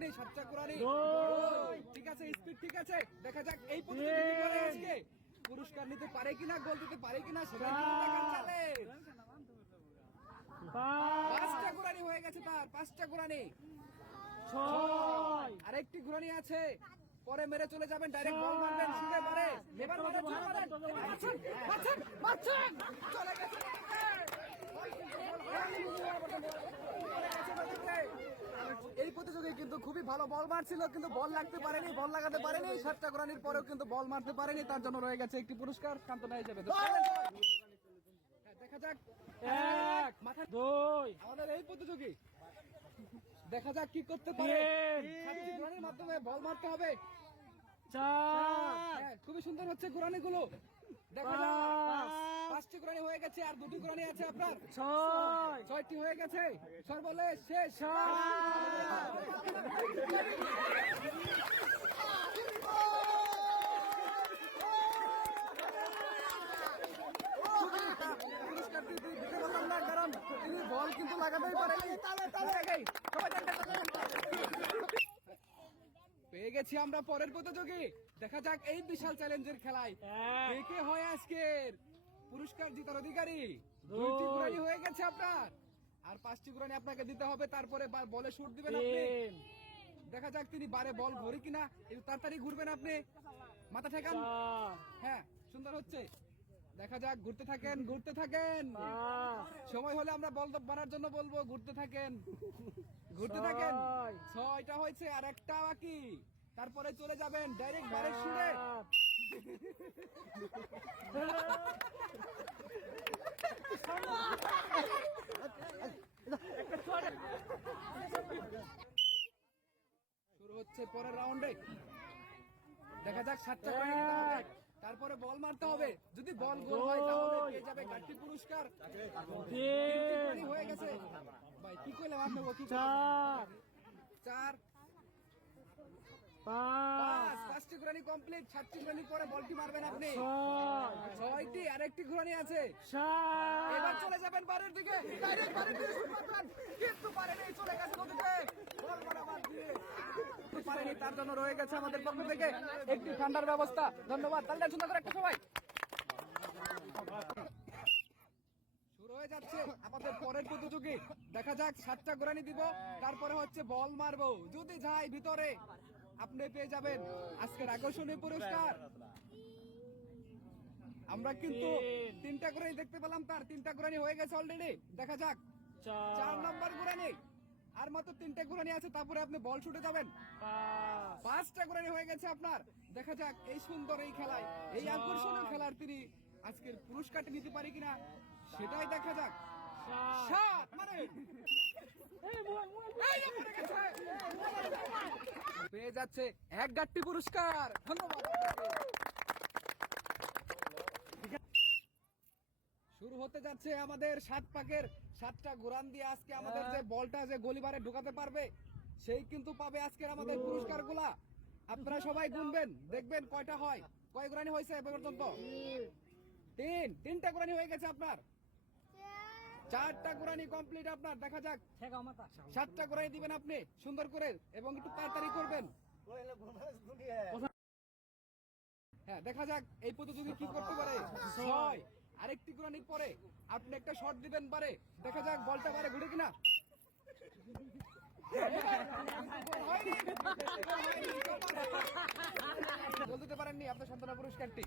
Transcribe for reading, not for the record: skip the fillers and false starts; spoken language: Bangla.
আপনি, 7টা কুরানি। ঠিক আছে, স্পিড ঠিক আছে। দেখা যাক এই প্রতিযোগী কি করে আজকে, পুরস্কার নিতে পারে কিনা, গোল দিতে পারে কিনা, সেটা কিন্তু দেখার চ্যালেঞ্জ। 5টা কুরানি হয়ে গেছে তার, 5টা কুরানি। আরেকটি ঘুরানি আছে, পরে মেরে চলে যাবেন, ডাইরেক্ট বল মারবেন, ছুঁড়ে পারে। এবার মারেন, ছুঁড়ে মারেন। মারছেন, মারছেন, মারছেন। চলে গেছে নদীতে। এই প্রতিযোগী কিন্তু খুবই ভালো বল মারছিল, কিন্তু বল লাগতে পারেনি, বল লাগাতে পারেনি। 7টা ঘুরানির পরেও কিন্তু বল মারতে পারেনি, তার জন্য রয়ে গেছে একটি পুরস্কার সান্ত্বনা হিসেবে। দেখা যাক, 1 মাথা 2 আমাদের এই প্রতিযোগী, দেখা যাক কি করতে পারে। 7টি ঘোরানির মাধ্যমে বল মারতে হবে। 4 খুবই সুন্দর হচ্ছে ঘোরানি গুলো। দেখা যাক 5টি ঘোরানি হয়ে গেছে, আর 2টি ঘোরানি আছে আপনার। 6টি হয়ে গেছে, সর্বশেষ শেষ। পুরস্কারটি দিতে পারলাম না, কারণ তিনি বল কিন্তু লাগাতেই পারেনি। পেয়ে গেছি আমরা পরের প্রতিযোগী। দেখা যাক এই বিশাল চ্যালেঞ্জের খেলায় কে কে হয় আজকের পুরস্কার জেতার অধিকারী। 2টি ঘুরানি হয়ে গেছে আপনার, আর 5টি ঘুরানি আপনাকে দিতে হবে, তারপরে বলে শুট দিবেন আপনি। দেখা যাক তিনি বারে বল ঘুরি কিনা, একটু তাড়াতাড়ি ঘুরবেন আপনি, মাথা ঠেকান। হ্যাঁ, সুন্দর হচ্ছে। দেখা যাক, ঘুরতে থাকেন, ঘুরতে থাকেন। সময় হলে আমরা বল বানার জন্য বলবো, ঘুরতে থাকেন, ঘুরতে থাকেন। 6টা হয়েছে, আর একটা বাকি, তারপরে চলে যাবেন ডাইরেক্ট বারের সুরে। শুরু হচ্ছে পরের রাউন্ডে। দেখা যাক 7টা করে নিতে হবে, তারপরে বল মারতে হবে। যদি বল গোল হয় তাহলে পেয়ে যাবে গাড়ি পুরস্কার। 3টি হয়ে গেছে ভাই, কি কইলাম আপনি? 4 5টি ঘুরানি কমপ্লিট। 7টি ঘুরানি পরে বলটি মারবেন আপনি। 6টি, আরেকটি ঘুরানি আছে। এবার চলে যাবেন বারের দিকে, ডাইরেক্ট বারের দিকে শুট মারবেন, কিন্তু পারেনি, চলে গেছে নদীতে। বল বরাবর দিয়ে পারেনি, তার জন্য রয়ে গেছে আমাদের পক্ষ থেকে একটি ঠান্ডার ব্যবস্থা। ধন্যবাদ, তাহলে সুন্দর করে একটা সবাই। শুরু হয়ে যাচ্ছে আমাদের পরের প্রতিযোগী। দেখা যাক 7টা ঘুরানি দিব, তারপরে হচ্ছে বল মারবো। যদি যাই ভিতরে, আপনি পেয়ে যাবেন আজকের আকর্ষণীয় পুরস্কার। আমরা কিন্তু 3টা ঘুরানি দেখতে পেলাম, তার 3টা ঘুরানি হয়ে গেছে অলরেডি। দেখা যাক 4 নম্বর ঘুরানি, আর মাত্র 3টা ঘুরানি আছে, তারপরে আপনি বল ছুটে যাবেন। 5টা ঘুরানি হয়ে গেছে আপনার। দেখা যাক এই সুন্দর এই খেলায়, এই আকর্ষণীয় খেলার তিনি আজকের পুরস্কারটি নিতে পারি কিনা, সেটাই দেখা যাক। 7 মানে পেয়ে যাচ্ছে 1 গাট্টি পুরস্কার। ধন্যবাদ। শুরু হতে যাচ্ছে আমাদের 7 পাকের 7টা ঘুরান দিয়ে আজকে আমাদের যে বলটা যে গলিবারে ঢোকাতে পারবে, সেই কিন্তু পাবে আজকের আমাদের পুরস্কার গুলা। আপনারা সবাই গুনবেন, দেখবেন কয়টা হয়, কয় ঘুরানি হয়েছে এ পর্যন্ত। 3টা ঘুরানি হয়ে গেছে আপনার। 4টা ঘুরানি কমপ্লিট আপনার। দেখা যাক 7টা ঘুরানি দিবেন আপনি সুন্দর করে, এবং একটু তাড়াতাড়ি করবেন। হ্যাঁ, দেখা যাক এই প্রতিযোগী কি করতে পারে। 6 আরেকটি ঘুরানির পরে আপনি একটা শট দিবেন পারে। দেখা যাক বলটা পারে ঘুরে কিনা। বল দিতে পারেননি, আপনার সান্ত্বনা পুরস্কারটি।